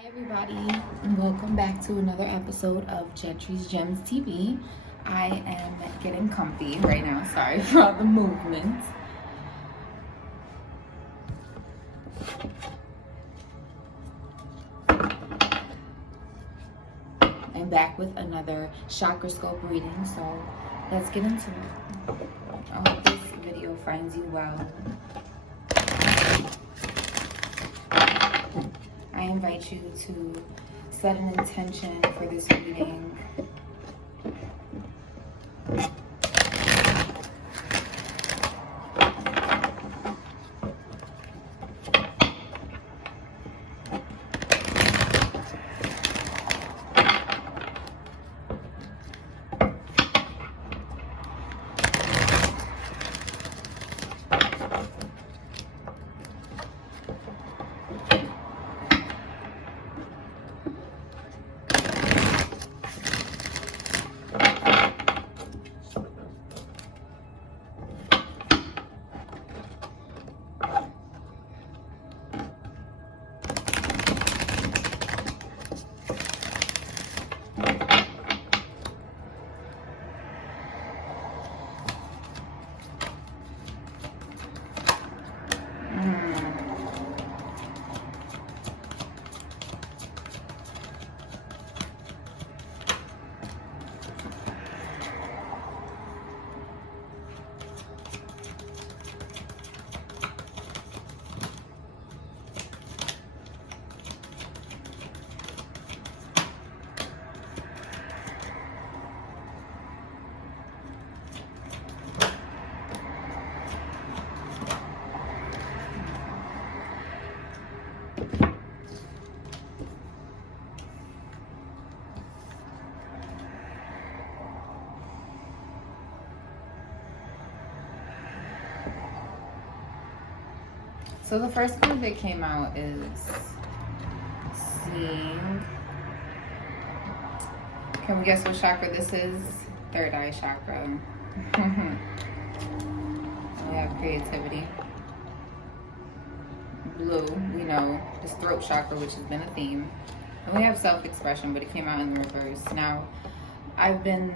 Hi everybody, and welcome back to another episode of Gentri's Gems TV. I am getting comfy right now. Sorry for all the movement. I'm back with another ChakraScope reading, so let's get into it. I hope this video finds you well. I invite you to set an intention for this reading. So the first card that came out is seeing. Can we guess what chakra this is? Third eye chakra. We have creativity. Blue, we know, this throat chakra, which has been a theme. And we have self-expression, but it came out in the reverse. Now, I've been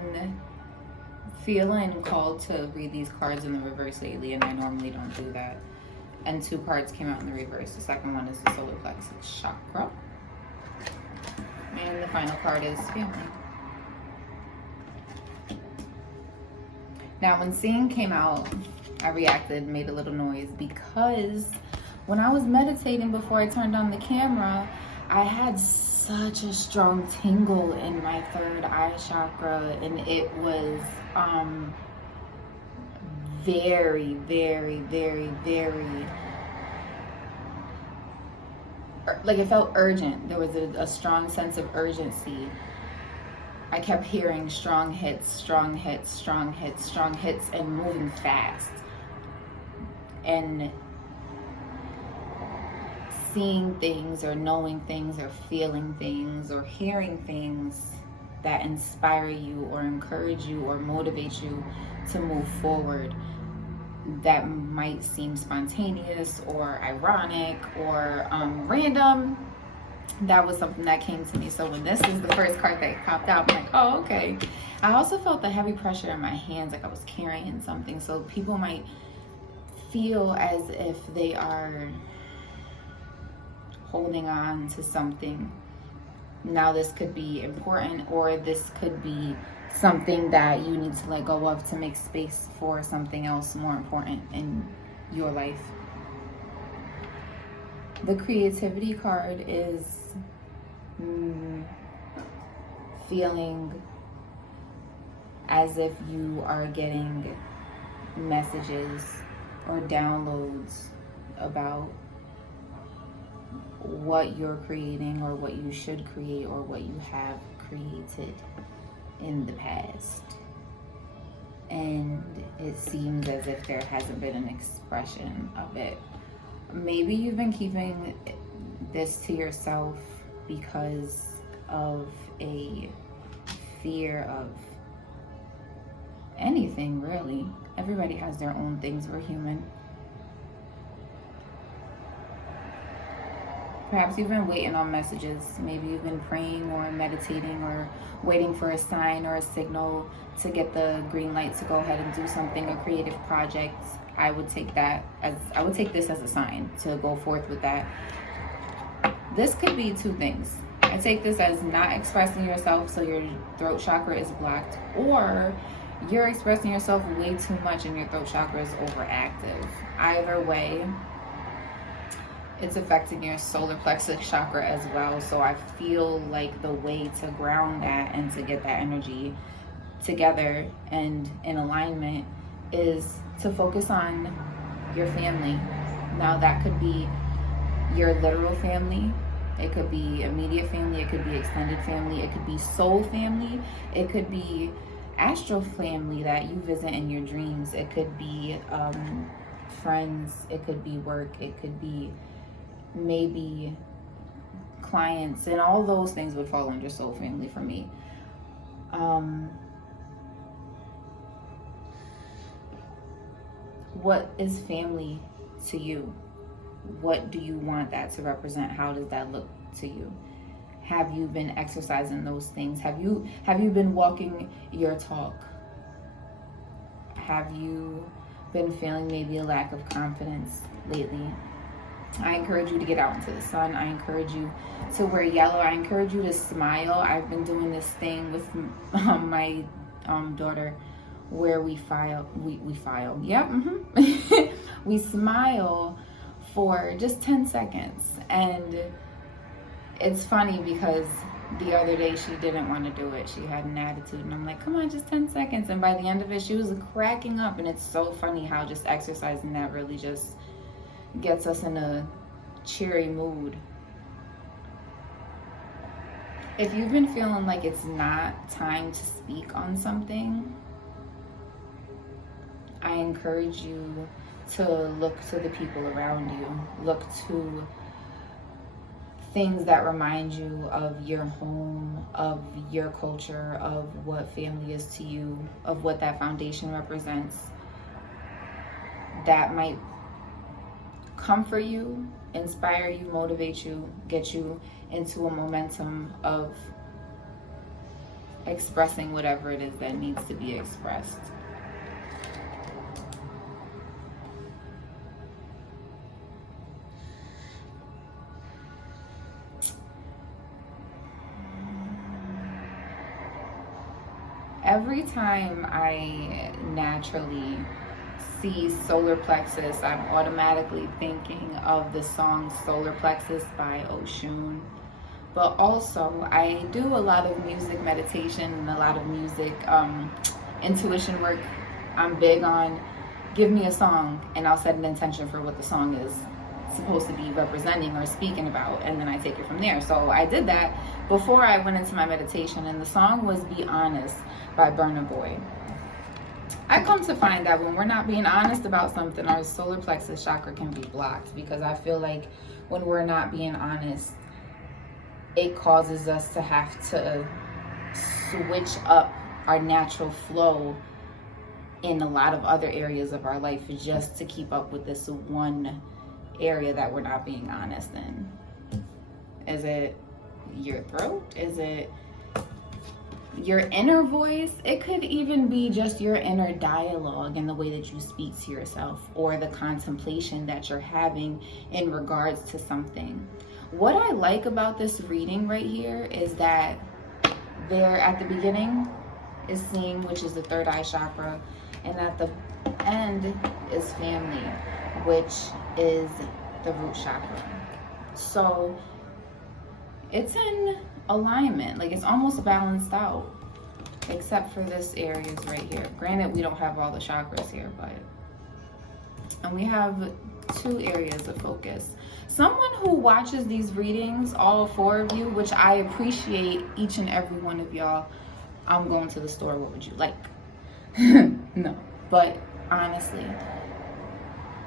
feeling called to read these cards in the reverse lately, and I normally don't do that. And two cards came out in the reverse. The second one is the solar plexus chakra. And the final card is family. Now, when seeing came out, I reacted, made a little noise, because when I was meditating before I turned on the camera, I had such a strong tingle in my third eye chakra, and it was very, very, very, very, like it felt urgent. There was a strong sense of urgency. I kept hearing strong hits, strong hits, strong hits, strong hits, and moving fast. And seeing things or knowing things or feeling things or hearing things that inspire you or encourage you or motivate you to move forward, that might seem spontaneous or ironic or random. That was something that came to me. So when this is the first card that popped out, I'm like, oh, okay. I also felt the heavy pressure in my hands, like I was carrying something. So people might feel as if they are holding on to something. Now this could be important, or this could be something that you need to let go of to make space for something else more important in your life. The creativity card is feeling as if you are getting messages or downloads about what you're creating or what you should create or what you have created in the past. And it seems as if there hasn't been an expression of it. Maybe you've been keeping this to yourself because of a fear of anything, really. Everybody has their own things. We're human. Perhaps you've been waiting on messages. Maybe you've been praying or meditating or waiting for a sign or a signal to get the green light to go ahead and do something, a creative project. I would take this as a sign to go forth with that. This could be two things. I take this as not expressing yourself, so your throat chakra is blocked, or you're expressing yourself way too much and your throat chakra is overactive. Either way, it's affecting your solar plexus chakra as well. So I feel like the way to ground that and to get that energy together and in alignment is to focus on your family. Now that could be your literal family, it could be immediate family, it could be extended family, it could be soul family, it could be astral family that you visit in your dreams, it could be friends, it could be work, it could be maybe clients, and all those things would fall under soul family for me. What is family to you? What do you want that to represent? How does that look to you? Have you been exercising those things? Have you been walking your talk? Have you been feeling maybe a lack of confidence lately? I encourage you to get out into the sun. I encourage you to wear yellow. I encourage you to smile. I've been doing this thing with my daughter where we file. Yep. We smile for just 10 seconds. And it's funny because the other day she didn't want to do it. She had an attitude and I'm like, come on, just 10 seconds. And by the end of it, she was cracking up. And it's so funny how just exercising that really just gets us in a cheery mood. If you've been feeling like it's not time to speak on something, I encourage you to look to the people around you. Look to things that remind you of your home, of your culture, of what family is to you, of what that foundation represents. That might comfort you, inspire you, motivate you, get you into a momentum of expressing whatever it is that needs to be expressed. Every time I naturally see solar plexus, I'm automatically thinking of the song Solar Plexus by Oshun. But also, I do a lot of music meditation and a lot of music intuition work. I'm big on give me a song and I'll set an intention for what the song is supposed to be representing or speaking about, and then I take it from there. So I did that before I went into my meditation, and the song was Be Honest by Burna. I come to find that when we're not being honest about something, our solar plexus chakra can be blocked, because I feel like when we're not being honest, it causes us to have to switch up our natural flow in a lot of other areas of our life just to keep up with this one area that we're not being honest in. Is it your throat? Is it your inner voice? It could even be just your inner dialogue and the way that you speak to yourself, or the contemplation that you're having in regards to something. What I like about this reading right here is that there at the beginning is seeing, which is the third eye chakra, and at the end is family, which is the root chakra. So it's in alignment, like it's almost balanced out, except for this areas right here. Granted, we don't have all the chakras here, and we have two areas of focus. Someone who watches these readings, all four of you, which I appreciate each and every one of y'all. I'm going to the store, what would you like? No, but honestly,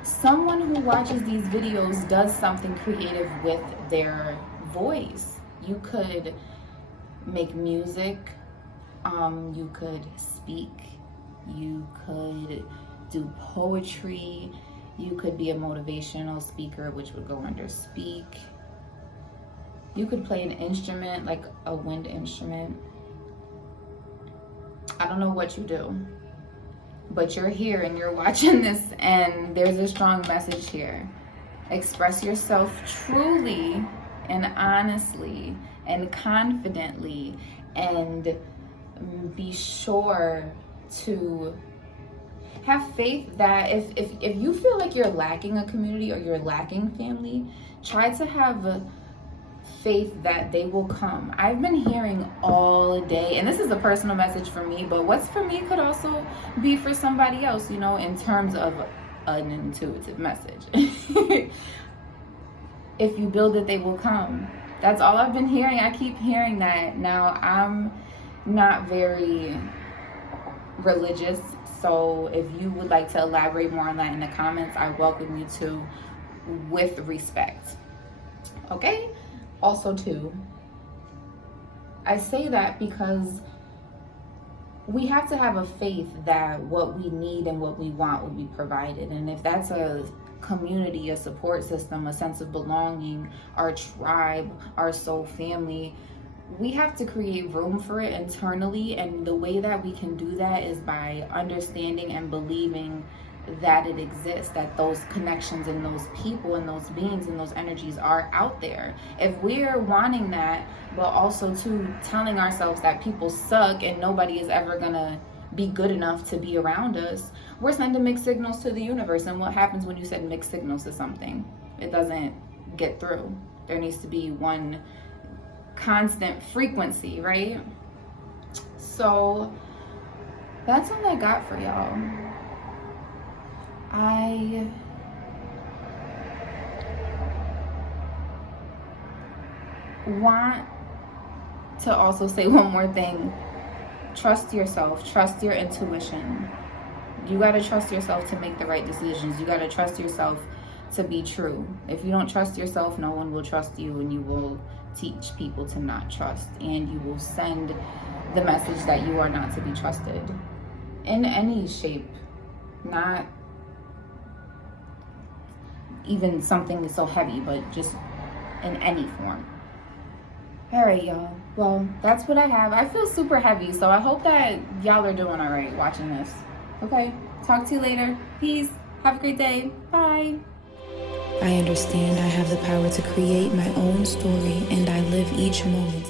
someone who watches these videos does something creative with their voice. You could make music, you could speak, you could do poetry, you could be a motivational speaker, which would go under speak. You could play an instrument, like a wind instrument. I don't know what you do, but you're here and you're watching this, and there's a strong message here. Express yourself truly and honestly and confidently, and be sure to have faith that if you feel like you're lacking a community or you're lacking family, try to have faith that they will come. I've been hearing all day, and this is a personal message for me, but what's for me could also be for somebody else, you know, in terms of an intuitive message. If you build it, they will come. That's all I've been hearing. I keep hearing that. Now, I'm not very religious, so if you would like to elaborate more on that in the comments, I welcome you to, with respect. Okay? Also too, I say that because we have to have a faith that what we need and what we want will be provided. And if that's a community, a support system, a sense of belonging, our tribe, our soul family, we have to create room for it internally. And the way that we can do that is by understanding and believing that it exists, that those connections and those people and those beings and those energies are out there. If we're wanting that, but also too telling ourselves that people suck and nobody is ever gonna be good enough to be around us, we're sending mixed signals to the universe. And what happens when you send mixed signals to something? It doesn't get through. There needs to be one constant frequency, right? So that's all I got for y'all. I want to also say one more thing. Trust yourself. Trust your intuition. You got to trust yourself to make the right decisions. You got to trust yourself to be true. If you don't trust yourself, no one will trust you, and you will teach people to not trust, and you will send the message that you are not to be trusted in any shape, not even something so heavy, but just in any form. All right, y'all. Well, that's what I have. I feel super heavy, so I hope that y'all are doing all right watching this. Okay, talk to you later. Peace. Have a great day. Bye. I understand I have the power to create my own story, and I live each moment